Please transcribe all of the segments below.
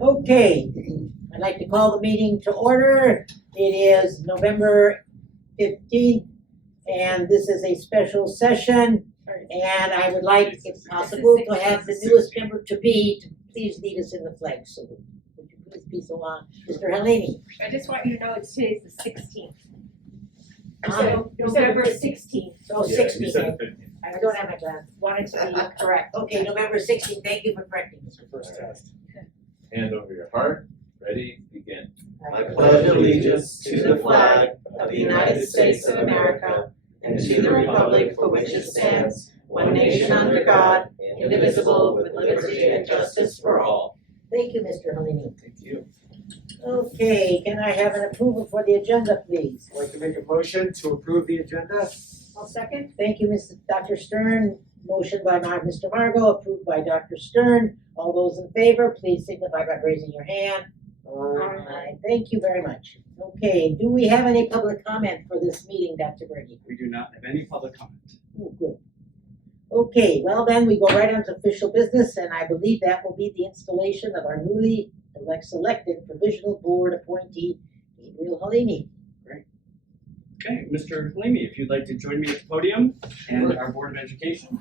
Okay, I'd like to call the meeting to order. It is November 15th, and this is a special session. And I would like, if possible, to have the newest member to be, to please lead us in the flag salute. Would you please be so long? Mr. Halimi. I just want you to know it's today's the 16th. So November 16th. Oh, Yeah, 16th. you said 15. I don't have my glasses. Wanted to be correct. Okay, November 16th. Thank you for correcting me. First test. Hand over your heart. Ready? Begin. I pledge allegiance to the flag of the United States of America and to the republic for which it stands, one nation under God, indivisible, with liberty and justice for all. Thank you, Mr. Halimi. Thank you. Okay, can I have an approval for the agenda, please? I'd like to make a motion to approve the agenda. I'll second. Thank you, Dr. Stern. Motion by Mr. Margot, approved by Dr. Stern. All those in favor, please signify by raising your hand. Aye. Thank you very much. Okay, do we have any public comment for this meeting, Dr. Berge? We do not have any public comment. Oh, good. Okay, well then, we go right on to official business, and I believe that will be the installation of our newly selected provisional board appointee, Gabriel Halimi. Okay, Mr. Halimi, if you'd like to join me at the podium and our Board of Education.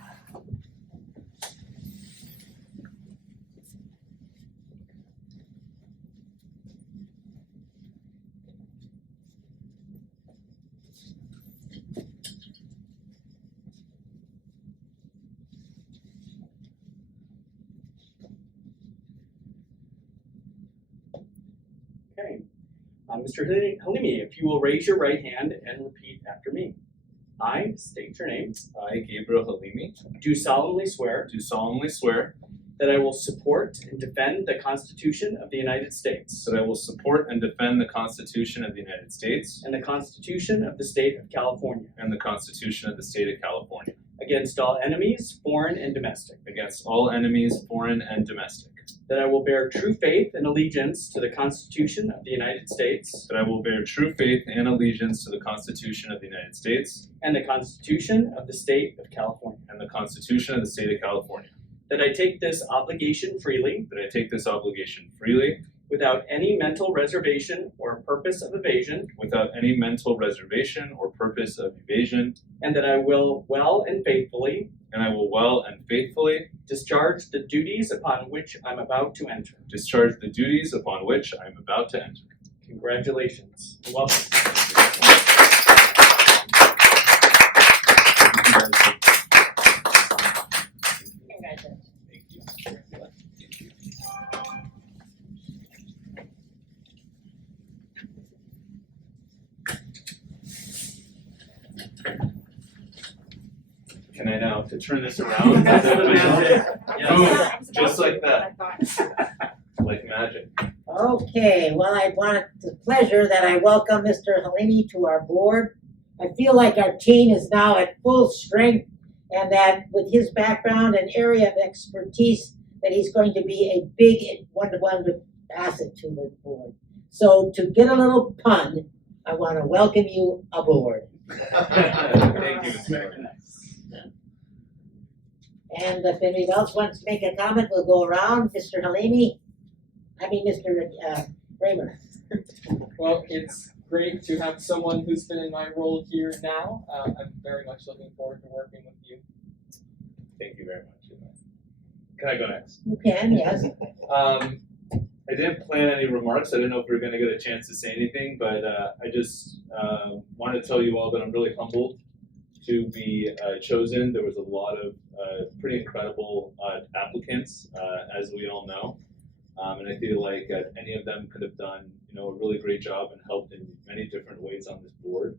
Okay, Mr. Halimi, if you will raise your right hand and repeat after me. I state your name. I, Gabriel Halimi, Do solemnly swear do solemnly swear that I will support and defend the Constitution of the United States that I will support and defend the Constitution of the United States and the Constitution of the State of California and the Constitution of the State of California against all enemies, foreign and domestic. against all enemies, foreign and domestic. That I will bear true faith and allegiance to the Constitution of the United States That I will bear true faith and allegiance to the Constitution of the United States and the Constitution of the State of California. and the Constitution of the State of California. That I take this obligation freely, That I take this obligation freely, without any mental reservation or purpose of evasion, without any mental reservation or purpose of evasion, and that I will well and faithfully and I will well and faithfully discharge the duties upon which I'm about to enter. discharge the duties upon which I am about to enter. Congratulations. Welcome. Congratulations. Thank you. Can I now to turn this around? Boom, just like that, like magic. Okay, well, I want the pleasure that I welcome Mr. Halimi to our board. I feel like our team is now at full strength, and that with his background and area of expertise, that he's going to be a big one-to-one asset to the board. So to get a little pun, I want to welcome you aboard. Thank you, Mr. Martin. And if anybody else wants to make a comment, we'll go around. Mr. Halimi, Mr. Kramer. Well, it's great to have someone who's been in my role here now. I'm very much looking forward to working with you. Thank you very much. Can I go next? You can, yes. I didn't plan any remarks. I didn't know if we were going to get a chance to say anything, but I just want to tell you all that I'm really humbled to be chosen. There was a lot of pretty incredible applicants, as we all know, and I feel like any of them could have done, a really great job and helped in many different ways on this board.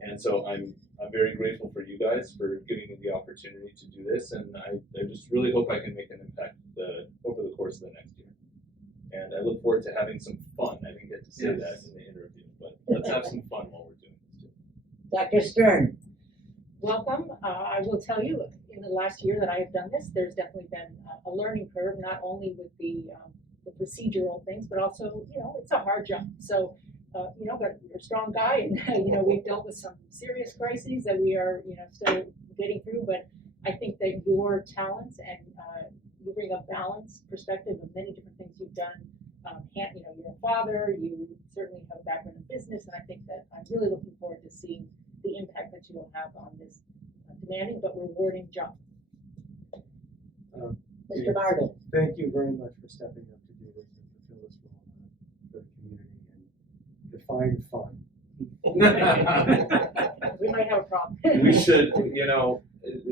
And so I'm very grateful for you guys for giving me the opportunity to do this, and I just really hope I can make an impact over the course of the next year. And I look forward to having some fun. I didn't get to say that in the interview, but let's have some fun while we're doing this too. Dr. Stern. Welcome. I will tell you, in the last year that I have done this, there's definitely been a learning curve, not only with the procedural things, but also, it's a hard job. So, but you're a strong guy, and we've dealt with some serious crises that we are, still getting through. But I think that your talents and you bring a balanced perspective of many different things you've done. You know, you're a father, you certainly have a background in business, and I think that I'm really looking forward to seeing the impact that you will have on this demanding but rewarding job. Mr. Margot. Thank you very much for stepping up to do this and fulfill this role for the community and define fun. We might have a problem. We should, you know,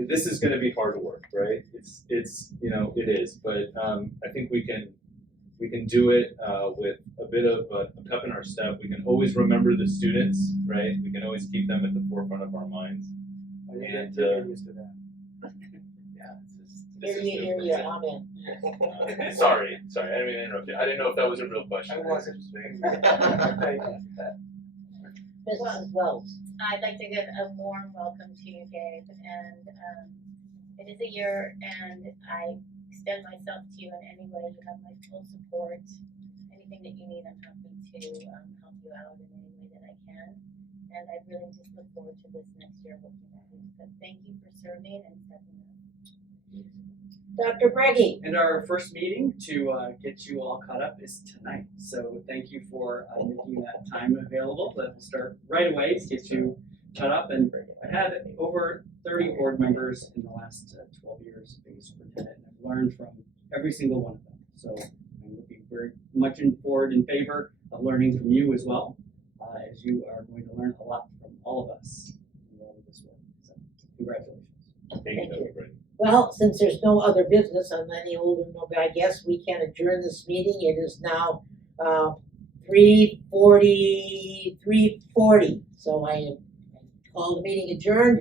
this is gonna be hard work, right? It's, you know, it is, but, I think we can do it, with a bit of a pep in our step. We can always remember the students, right? We can always keep them at the forefront of our minds. I think And, you're used to that. Yeah, this Hear is you, new hear for you, me. amen. Sorry, I didn't mean to interrupt you. I didn't know if that was a real question. I wasn't. Just- Thank you. Mrs. Wells. I'd like to give a warm welcome to you, Gabe, and it is a year, and I extend myself to you in any way. You have my full support. Anything that you need, I'm happy to help you out in any way that I can. And I really just look forward to this next year working with you. So thank you for serving and stepping up. Dr. Breggy. And our first meeting to get you all caught up is tonight. So thank you for making that time available. Let's start right away to get you caught up. And I've had over 30 board members in the last 12 years being superintendent, and I've learned from every single one of them. So I'm looking very much forward in favor of learning from you as well, as you are going to learn a lot from all of us in all of this work. So congratulations. Thank you, Dr. Brady. Well, since there's no other business, I'm any older, no, I guess we can adjourn this meeting. It is now 3:40. So I call the meeting adjourned.